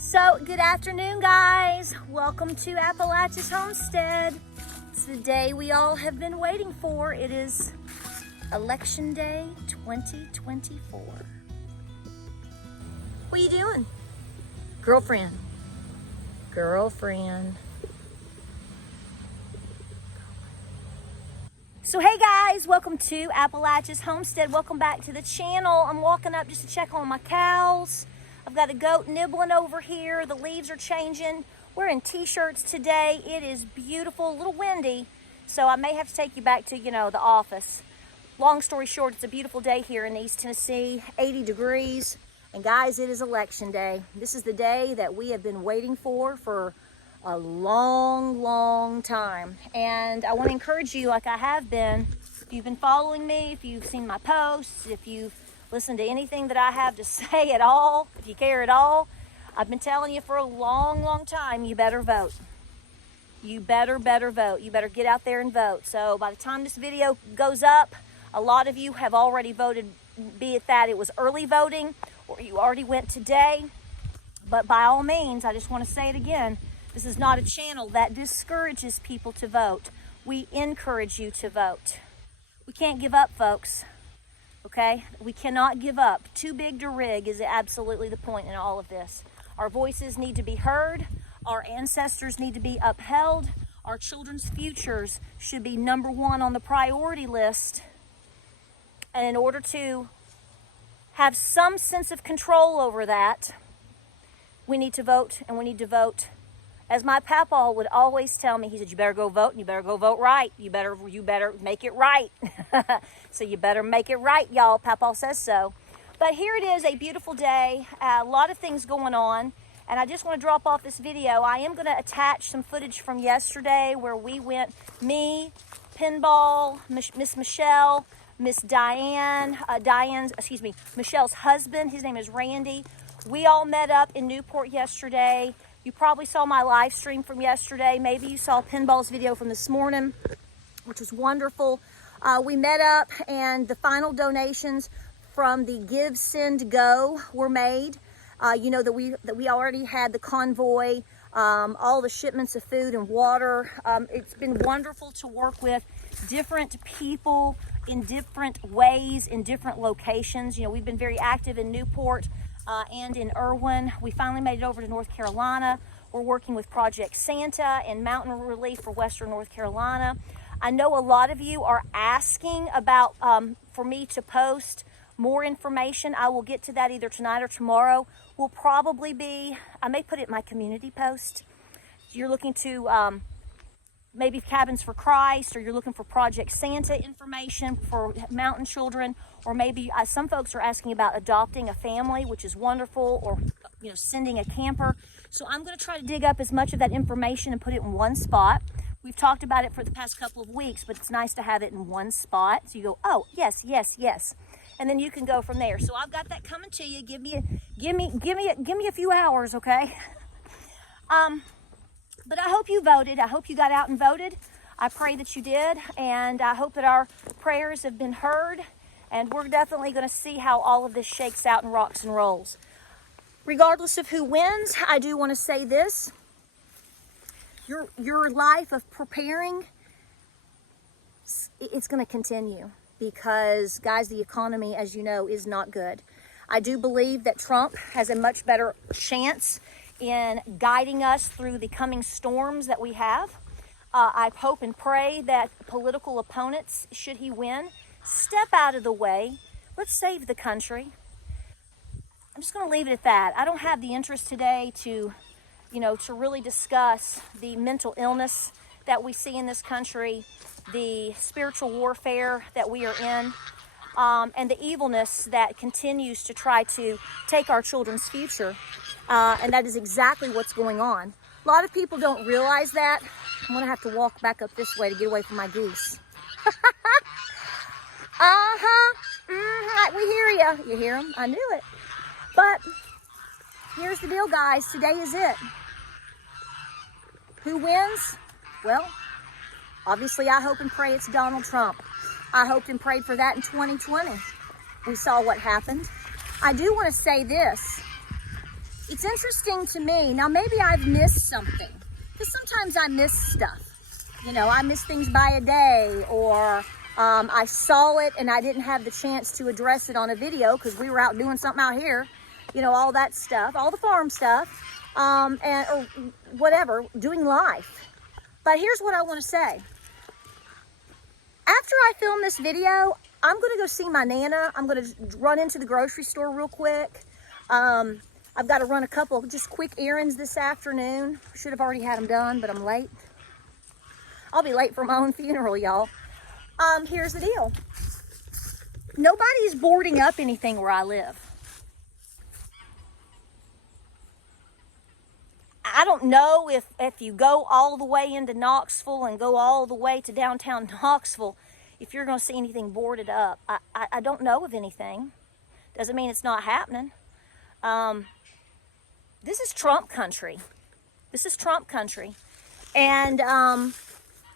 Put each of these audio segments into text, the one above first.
So, good afternoon, guys. Welcome to Appalachia's Homestead. It's the day we all have been waiting for. It is Election Day 2024. What are you doing? Girlfriend. So, hey guys, welcome to Appalachia's Homestead. Welcome back to the channel. I'm walking up just to check on my cows. I've got a goat nibbling over here. The leaves are changing. We're in t-shirts today. It is beautiful, a little windy, so I may have to take you back to, the office. Long story short, it's a beautiful day here in East Tennessee, 80 degrees. And guys, it is election day. This is the day that we have been waiting for a long time. And I want to encourage you, like I have been, if you've been following me, if you've seen my posts, if you've listened to anything that I have to say at all, if you care at all, I've been telling you for a long time, you better vote. You better vote. You better get out there and vote. So by the time this video goes up, a lot of you have already voted, be it that it was early voting or you already went today. But by all means, I just want to say it again, this is not a channel that discourages people to vote. We encourage you to vote. We can't give up, folks. Okay? We cannot give up. Too big to rig is absolutely the point in all of this. Our voices need to be heard. Our ancestors need to be upheld. Our children's futures should be number one on the priority list. And in order to have some sense of control over that, we need to vote, and we need to vote. As my papa would always tell me, he said, you better go vote, and you better go vote right. You better make it right. So you better make it right, y'all. Papa says so. But here it is, a beautiful day. A lot of things going on. And I just want to drop off this video. I am going to attach some footage from yesterday where we went, me, Pinball, Miss Michelle, Miss Diane, Michelle's husband. His name is Randy. We all met up in Newport yesterday. You probably saw my live stream from yesterday. Maybe you saw Pinball's video from this morning, which was wonderful. We met up and the final donations from the Give, Send, Go were made. You know that we already had the convoy, all the shipments of food and water. It's been wonderful to work with different people in different ways, in different locations. You know, we've been very active in Newport and in Irwin. We finally made it over to North Carolina. We're working with Project Santa and Mountain Relief for Western North Carolina. I know a lot of you are asking about for me to post more information. I will get to that either tonight or tomorrow. Will probably be, I may put it in my community post. You're looking to maybe Cabins for Christ, or you're looking for Project Santa information for mountain children, or maybe some folks are asking about adopting a family, which is wonderful, or sending a camper. So I'm going to try to dig up as much of that information and put it in one spot. We've talked about it for the past couple of weeks, but it's nice to have it in one spot. So you go, oh, yes. And then you can go from there. So I've got that coming to you. Give me a few hours, okay? But I hope you voted. I hope you got out and voted. I pray that you did, and I hope that our prayers have been heard, and we're definitely going to see how all of this shakes out and rocks and rolls. Regardless of who wins, I do want to say this. Your life of preparing, it's going to continue because, guys, the economy, as you know, is not good. I do believe that Trump has a much better chance in guiding us through the coming storms that we have. I hope and pray that political opponents, should he win, step out of the way. Let's save the country. I'm just going to leave it at that. I don't have the interest today to really discuss the mental illness that we see in this country, the spiritual warfare that we are in, and the evilness that continues to try to take our children's future. And that is exactly what's going on. A lot of people don't realize that. I'm going to have to walk back up this way to get away from my geese. We hear you. You hear them? I knew it. But here's the deal, guys. Today is it. Who wins? Well, obviously I hope and pray it's Donald Trump. I hoped and prayed for that in 2020. We saw what happened. I do want to say this. it's interesting to me. Now, maybe I've missed something, because sometimes I miss stuff. You know, I miss things by a day, or I saw it and I didn't have the chance to address it on a video because we were out doing something out here. You know, all that stuff, all the farm stuff, or whatever, doing life. But here's what I want to say. After I film this video, I'm going to go see my Nana. I'm going to run into the grocery store real quick. I've got to run a couple of just quick errands this afternoon. Should have already had them done, but I'm late. I'll be late for my own funeral, y'all. Here's the deal. Nobody's boarding up anything where I live. I don't know if you go all the way into Knoxville and go all the way to downtown Knoxville, if you're going to see anything boarded up. I don't know of anything. Doesn't mean it's not happening. This is Trump country. This is Trump country. And,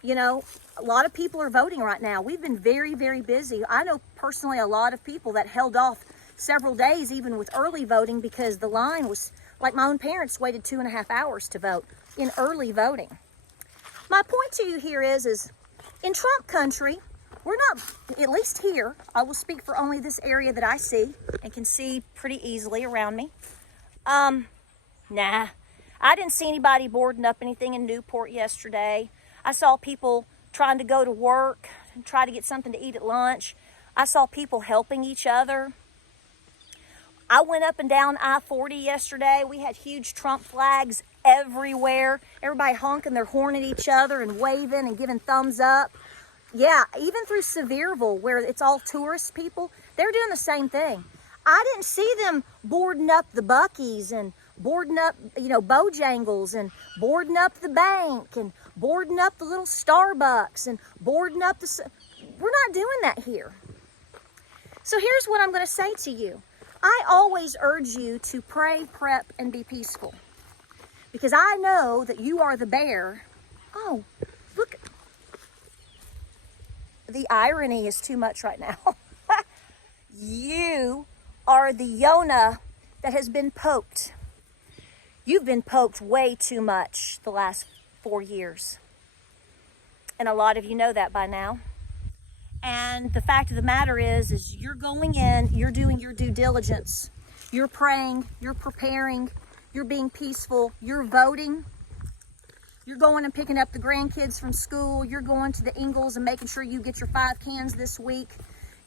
you know, a lot of people are voting right now. We've been very, very busy. I know personally a lot of people that held off several days, even with early voting, because the line was, like my own parents waited 2.5 hours to vote in early voting. My point to you here is in Trump country, we're not, at least here, I will speak for only this area that I see and can see pretty easily around me. Nah, I didn't see anybody boarding up anything in Newport yesterday. I saw people trying to go to work and try to get something to eat at lunch. I saw people helping each other. I went up and down I-40 yesterday. We had huge Trump flags everywhere. Everybody honking their horn at each other and waving and giving thumbs up. Yeah, even through Sevierville, where it's all tourist people, they're doing the same thing. I didn't see them boarding up the Buc-ee's and boarding up, you know, Bojangles and boarding up the bank and boarding up the little Starbucks and boarding up the... We're not doing that here. So here's what I'm going to say to you. I always urge you to pray, prep, and be peaceful. Because I know that you are the bear. Oh, look. The irony is too much right now. You are the Yonah that has been poked. You've been poked way too much the last 4 years. And a lot of you know that by now. And the fact of the matter is you're going in, you're doing your due diligence. You're praying, you're preparing, you're being peaceful, you're voting. You're going and picking up the grandkids from school. You're going to the Ingalls and making sure you get your 5 cans this week.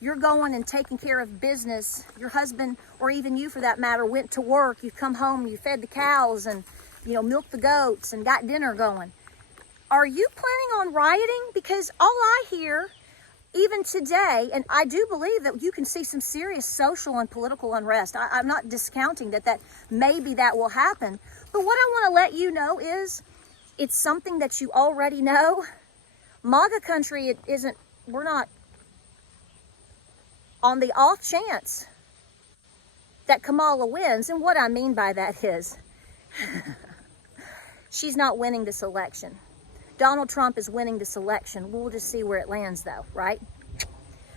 You're going and taking care of business. Your husband, or even you for that matter, went to work. You've come home, you fed the cows and, you know, milked the goats and got dinner going. Are you planning on rioting? Because all I hear, even today, and I do believe that you can see some serious social and political unrest. I'm not discounting that maybe that will happen. But what I want to let you know is it's something that you already know. MAGA country, we're not on the off chance that Kamala wins. And what I mean by that is she's not winning this election. Donald Trump is winning this election. We'll just see where it lands though, right?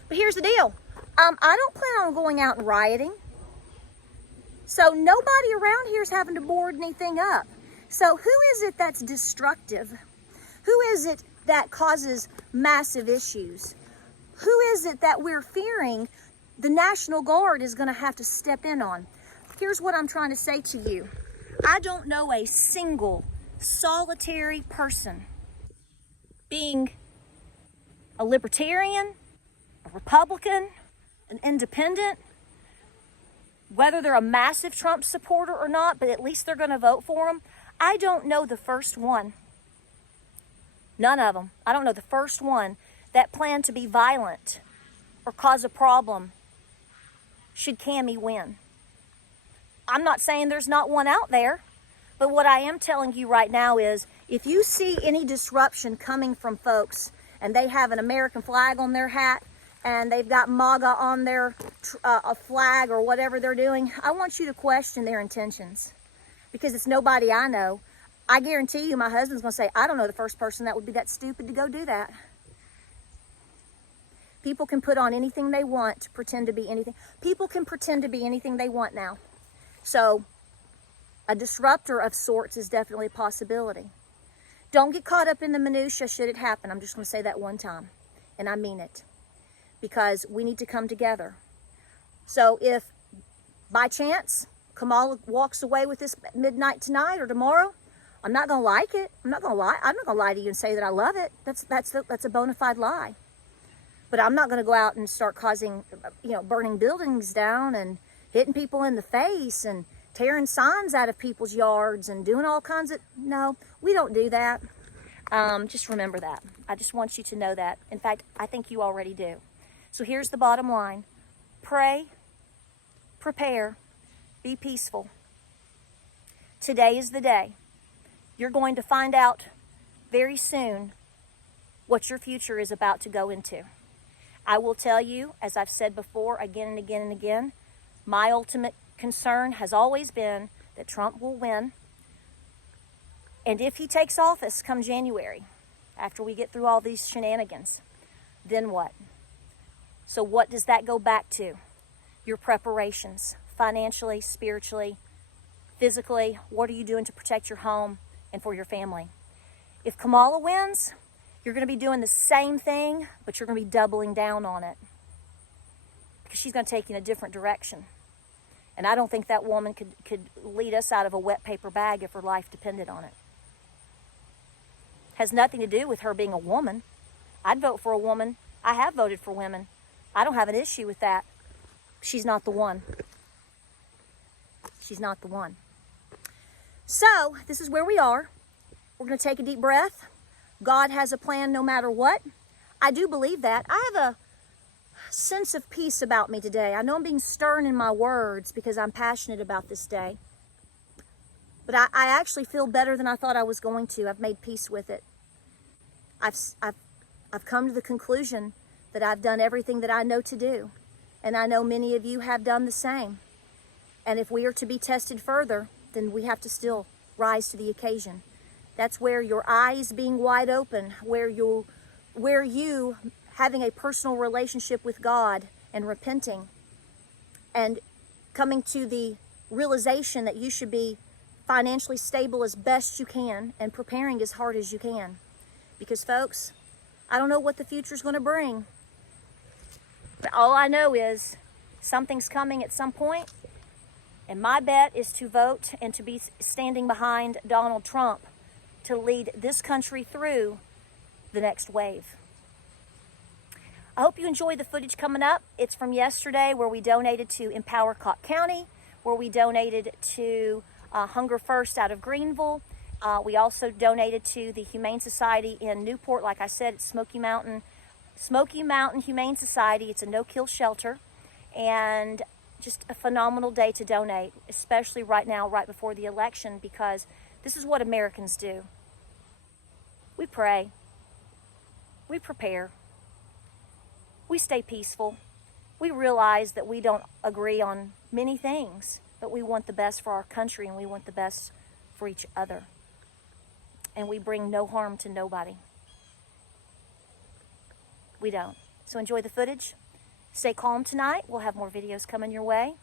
But here's the deal. I don't plan on going out and rioting. So nobody around here is having to board anything up. So who is it that's destructive? Who is it that causes massive issues? Who is it that we're fearing the National Guard is going to have to step in on? Here's what I'm trying to say to you. I don't know a single solitary person, being a libertarian, a Republican, an independent, whether they're a massive Trump supporter or not, but at least they're going to vote for him. I don't know the first one. None of them. I don't know the first one that planned to be violent or cause a problem should Cammie win. I'm not saying there's not one out there, but what I am telling you right now is if you see any disruption coming from folks and they have an American flag on their hat and they've got MAGA on their a flag or whatever they're doing, I want you to question their intentions, because it's nobody I know. I guarantee you my husband's going to say, I don't know the first person that would be that stupid to go do that. People can put on anything they want to pretend to be anything. People can pretend to be anything they want now. So A disruptor of sorts is definitely a possibility. Don't get caught up in the minutia should it happen. I'm just going to say that one time, and I mean it, because we need to come together. So if by chance Kamala walks away with this midnight tonight or tomorrow, I'm not going to like it. I'm not going to lie to you and say that I love it. That's a bona fide lie. But I'm not going to go out and start causing, burning buildings down and hitting people in the face and tearing signs out of people's yards and doing all kinds of, no, we don't do that. Just remember that. I just want you to know that. In fact, I think you already do. So here's the bottom line. Pray, prepare, be peaceful. Today is the day. You're going to find out very soon what your future is about to go into. I will tell you, as I've said before, again and again and again, my ultimate concern has always been that Trump will win. And if he takes office come January, after we get through all these shenanigans, then what? So what does that go back to? Your preparations, financially, spiritually, physically. What are you doing to protect your home and for your family? If Kamala wins, you're going to be doing the same thing, but you're going to be doubling down on it, because she's going to take you in a different direction. And I don't think that woman could lead us out of a wet paper bag if her life depended on it. Has nothing to do with her being a woman. I'd vote for a woman. I have voted for women. I don't have an issue with that. She's not the one. She's not the one. So, this is where we are. We're going to take a deep breath. God has a plan no matter what. I do believe that. I have a sense of peace about me today. I know I'm being stern in my words because I'm passionate about this day. But I actually feel better than I thought I was going to. I've made peace with it. I've come to the conclusion that I've done everything that I know to do. And I know many of you have done the same. And if we are to be tested further, then we have to still rise to the occasion. That's where your eyes being wide open, where you having a personal relationship with God and repenting and coming to the realization that you should be financially stable as best you can and preparing as hard as you can. Because folks, I don't know what the future is going to bring. But all I know is something's coming at some point, and my bet is to vote and to be standing behind Donald Trump to lead this country through the next wave. I hope you enjoy the footage coming up. It's from yesterday, where we donated to Empower Cott County, where we donated to Hunger First out of Greenville. We also donated to the Humane Society in Newport. Like I said, it's Smoky Mountain Humane Society. It's a no-kill shelter, and just a phenomenal day to donate, especially right now, right before the election, because this is what Americans do. We pray. We prepare. We stay peaceful. We realize that we don't agree on many things, but we want the best for our country, and we want the best for each other. And we bring no harm to nobody. We don't. So enjoy the footage. Stay calm tonight. We'll have more videos coming your way.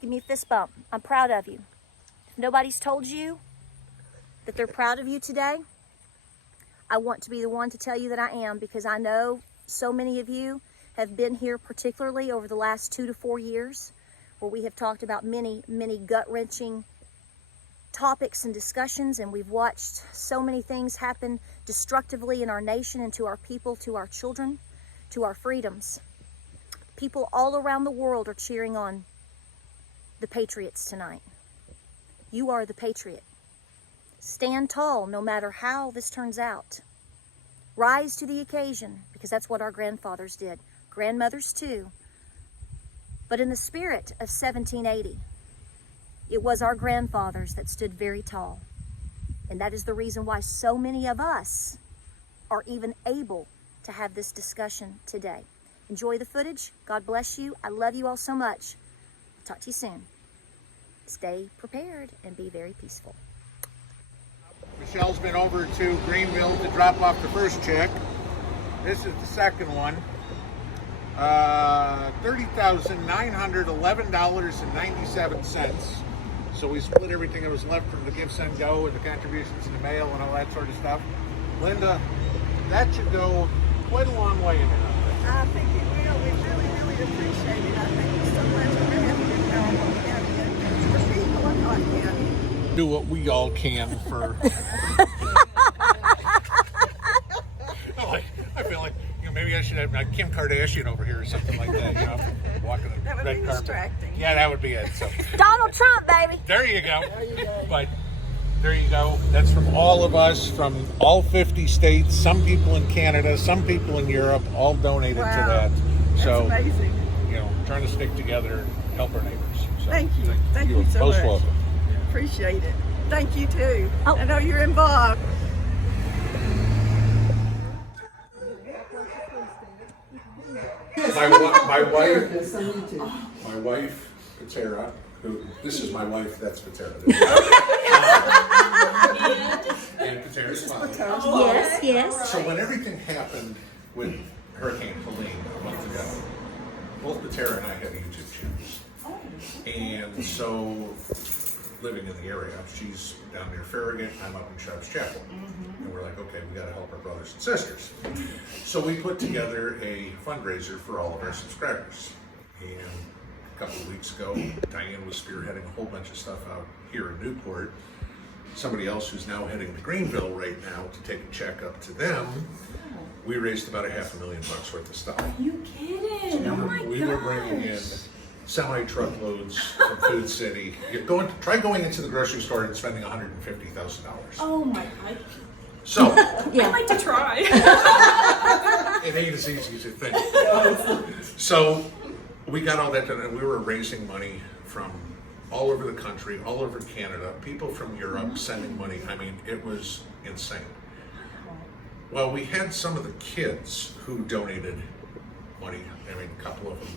Give me a fist bump. I'm proud of you. If nobody's told you that they're proud of you today, I want to be the one to tell you that I am, because I know so many of you have been here, particularly over the last 2 to 4 years, where we have talked about many, many gut-wrenching topics and discussions, and we've watched so many things happen destructively in our nation and to our people, to our children, to our freedoms. People all around the world are cheering on the patriots tonight. You are the patriot. Stand tall no matter how this turns out. Rise to the occasion, because that's what our grandfathers did. Grandmothers too. But in the spirit of 1780, it was our grandfathers that stood very tall. And that is the reason why so many of us are even able to have this discussion today. Enjoy the footage. God bless you. I love you all so much. Talk to you soon. Stay prepared and be very peaceful. Michelle's been over to Greenville to drop off the first check. This is the second one. $30,911.97. So we split everything that was left from the Give, Send, Go and the contributions in the mail and all that sort of stuff. Linda, that should go quite a long way in it. I think it will. We really, really appreciate it. I think it's so much we're having to help the people of Hot County. Do what we all can for. I feel like maybe I should have Kim Kardashian over here or something like that. Walking the That would red be carpet. distracting. Yeah, that would be it. So Donald Trump, baby. there you go. But there you go. That's from all of us, from all 50 states. Some people in Canada, some people in Europe, all donated to that. So That's amazing. trying to stick together, and help our neighbors. So, Thank you. Thank you so most much. welcome. Appreciate it. Thank you too. Oh. I know you're involved. My wife, Patara, this is my wife, that's Patara. And Patara's fine. Yes, yes. So when everything happened with Hurricane Helene a month ago, both Patara and I had YouTube channels. And so, living in the area, she's down near Farragut, I'm up in Sharps Chapel. And we're like, okay, we gotta help our brothers and sisters. So we put together a fundraiser for all of our subscribers. And a couple of weeks ago, Diane was spearheading a whole bunch of stuff out here in Newport. Somebody else who's now heading to Greenville right now to take a check up to them. We raised about $500,000 worth of stuff. Are you kidding? Oh my We were bringing in semi-truckloads from Food City. Try going into the grocery store and spending $150,000. Oh my! So I'd like to try. it ain't as easy as you think. So we got all that done, and we were raising money from all over the country, all over Canada, people from Europe sending money. I mean, it was insane. Well, we had some of the kids who donated money. I mean, a couple of them,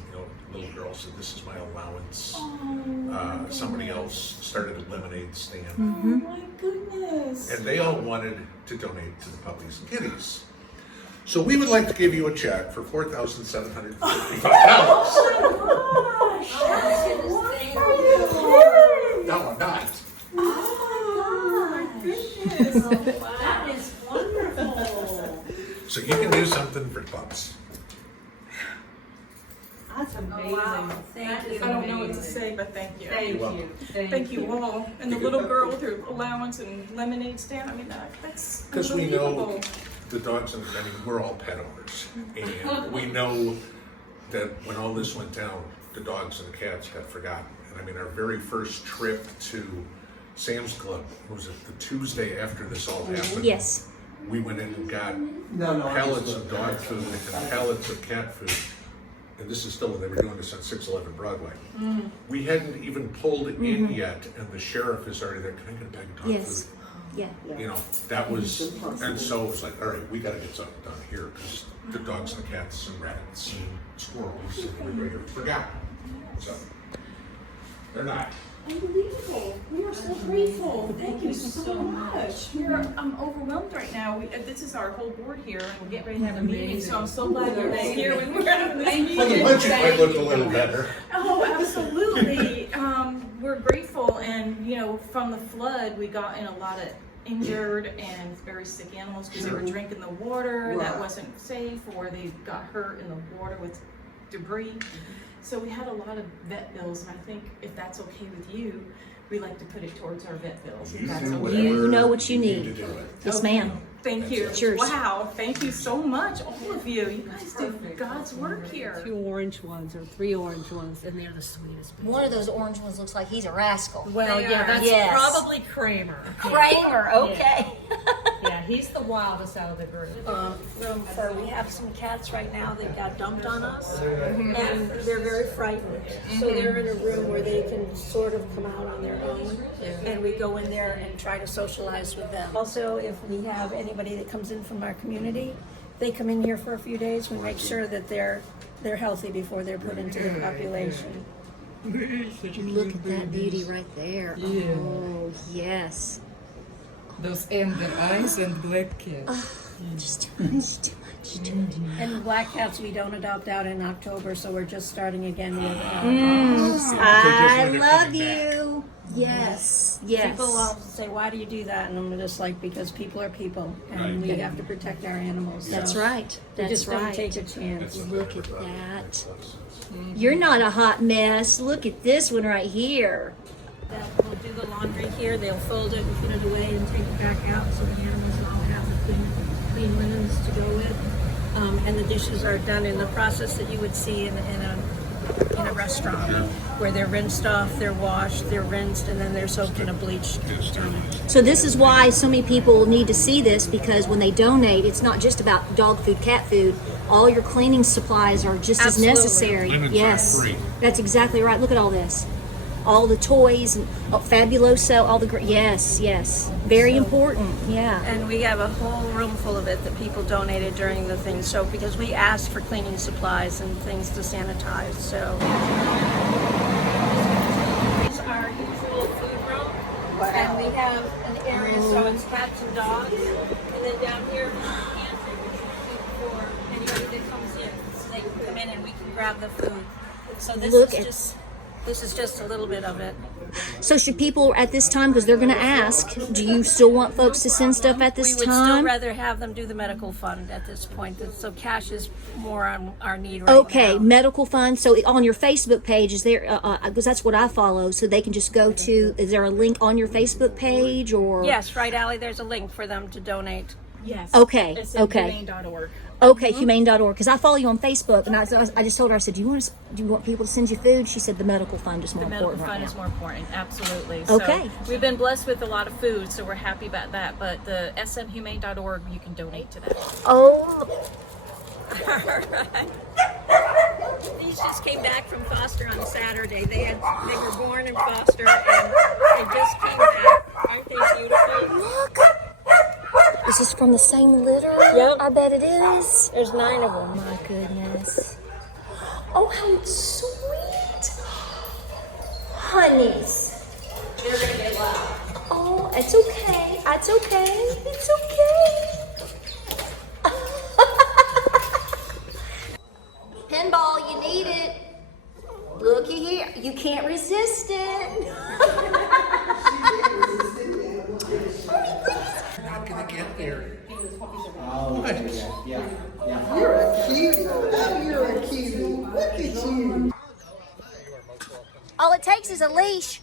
little girl said, "This is my allowance." Somebody else started a lemonade stand. Oh my goodness! And they all wanted to donate to the puppies and kitties. So we would like to give you a check for $4,755. Oh my gosh! No, I'm not. Oh my goodness! That is wonderful. So you can do something for pups. That's amazing. wow. Thank you. I don't know what to say, but thank you. You're welcome. Thank you all. And the little girl with her allowance and lemonade stand. I mean, that's Because we know unbelievable. the dogs, and we're all pet owners. And we know that when all this went down, the dogs and the cats got forgotten. And I mean, our very first trip to Sam's Club was it the Tuesday after this all happened? Yes. We went in and got pallets of dog food and pallets of cat food. And this is still when they were doing this on 611 Broadway. We hadn't even pulled in yet, and the sheriff is already there. Can I get a bag of dog Yes. food? Yeah. That was, and so it was like, all right, we got to get something done here because the dogs and the cats and rats and squirrels and everybody are forgotten. So they're not. Unbelievable. We are so grateful. Thank you so much. We're overwhelmed right now. This is our whole board here, and we're getting ready to have a meeting, so I'm so glad you're here when we're having this meeting. Well, the budget might look a little better. Oh, absolutely. We're grateful, and from the flood, we got in a lot of injured and very sick animals because they were drinking the water that wasn't safe, or they got hurt in the water with debris. So we had a lot of vet bills, and I think if that's okay with you, we like to put it towards our vet bills. If that's okay. You know what you need. to do it. Yes, ma'am. Thank you. It's yours. Wow, thank you so much, all of you. You guys did God's work here. 2 orange ones or 3 orange ones, and they're the sweetest. One of those orange ones looks like he's a rascal. Well, yeah, that's Yes. probably Kramer. Kramer, okay. Yeah, he's the wildest out of the group. So we have some cats right now that got dumped on us, and they're very frightened. So they're in a room where they can sort of come out on their own, and we go in there and try to socialize with them. Also, if we have anybody that comes in from our community, they come in here for a few days. We make sure that they're healthy before they're put into the population. Look at that beauty right there. Yeah. Oh, yes. Those amber eyes and black cats. Just too much, too much, too much. And black cats we don't adopt out in October, so we're just starting again with. I love you. Yes, yes. People all say, why do you do that? And I'm just like, because people are people, and we have to protect our animals. That's so right. We That's just don't right. take a chance. Look at that. You're not a hot mess. Look at this one right here. We'll do the laundry here. They'll fold it and put it away and take it back out, so the animals all have the clean linens to go with. And the dishes are done in the process that you would see in a restaurant, where they're rinsed off, they're washed, they're rinsed, and then they're soaked in a bleach. So this is why so many people need to see this, because when they donate, it's not just about dog food, cat food. All your cleaning supplies are just Absolutely. as necessary. Linens are Yes, free. that's exactly right. Look at all this. All the toys and Fabuloso, all the yes, very important. Yeah. And we have a whole room full of it that people donated during the thing. So because we asked for cleaning supplies and things to sanitize. So these are our usual food room, and we have an area so it's cats and dogs, and then down here is the pantry, which is food for anybody that comes in. So they can come in and we can grab the food. So this is just a little bit of it. So should people at this time, because they're going to ask, do you still want folks to send stuff at this We would time? still rather have them do the medical fund at this point. So cash is more on our need right Okay, now. medical fund. So on your Facebook page, is there, because that's what I follow, so they can just go to, is there a link on your Facebook page or? Yes, right, Allie, there's a link for them to donate. Yes. Okay, It's okay. humane.org. Okay, humane.org. Because I follow you on Facebook, and I just told her, I said, do you want people to send you food? She said the medical fund is more The medical important fund right is now. more important, absolutely. Okay. So we've been blessed with a lot of food, so we're happy about that. But the smhumane.org, you can donate to that. Oh, Alright. These just came back from foster on Saturday. They were born in foster and they just came back. Aren't they beautiful? look. Is this from the same litter? Yep. I bet it is. There's 9 of them. My goodness. Oh, how sweet. Honeys. They're gonna get loud. Oh, it's okay. It's okay. It's okay. Pinball, you need it. Looky here. You can't resist it. Not gonna get there. You're a cutie. Oh, you're a cutie. Look at you. All it takes is a leash.